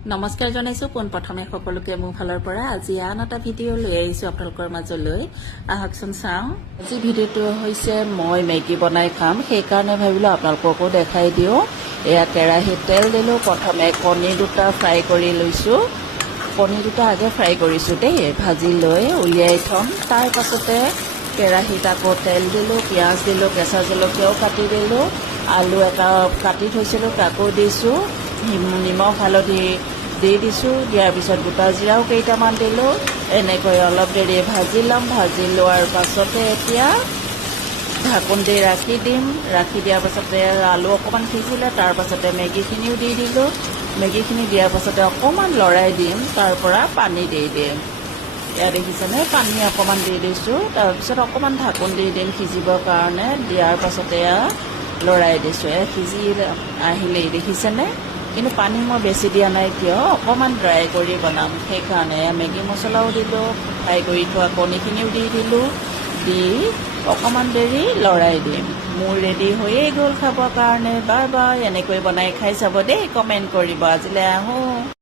নমস্কাৰ জনাইছো পোনপ্ৰথমে সকলোকে মোৰ ফালৰ পৰা আজি আন এটা ভিডিঅ' লৈ আহিছো আপোনালোকৰ মাজলৈ আহকচোন চাওঁ আজি ভিডিঅ'টো হৈছে মই মেগী বনাই খাম সেইকাৰণে ভাবিলো আপোনালোককো দেখাই দিও এয়া কেৰাহীত তেল দিলো প্ৰথমে কণী দুটা ফ্ৰাই কৰি লৈছো কণী দুটা আগে ফ্ৰাই কৰিছো দেই ভাজি লৈ উলিয়াই থম তাৰ পাছতে কেৰাহীত আকৌ তেল দিলো পিঁয়াজ দিলো কেঁচা জলকীয়াও কাটি দিলো আলু এটা কাটি থৈছিলো তাকো দিছো নিমখ হালধি দি দিছোঁ দিয়াৰ পিছত গোটা জিৰাও কেইটামান দিলোঁ এনেকৈ অলপ দেৰি ভাজি ল'ম ভাজি লোৱাৰ পাছতে এতিয়া ঢাকোন দি ৰাখি দিম ৰাখি দিয়াৰ পাছতে আলু অকণমান সিজিলে তাৰ পাছতে মেগীখিনিও দি দিলোঁ মেগীখিনি দিয়াৰ পাছতে অকণমান লৰাই দিম তাৰ পৰা পানী দি দিম এয়া দেখিছেনে পানী অকণমান দি দিছোঁ তাৰপিছত অকণমান ঢাকোন দি দিম সিজিবৰ কাৰণে দিয়াৰ পাছতে লৰাই দিছোঁ সিজি আহিলেই দেখিছেনে কিন্তু পানী মই বেছি দিয়া নাই কিয় অকণমান ড্ৰাই কৰি বনাম সেইকাৰণে মেগী মছলাও দিলোঁ ফ্ৰাই কৰি থোৱা কণীখিনিও দি দিলোঁ দি অকণমান দেৰি লৰাই দিম মোৰ ৰেডি হৈয়ে গ'ল খাবৰ কাৰণে বাই বাই এনেকৈ বনাই খাই চাব দেই কমেণ্ট কৰিব আজিলৈ আহোঁ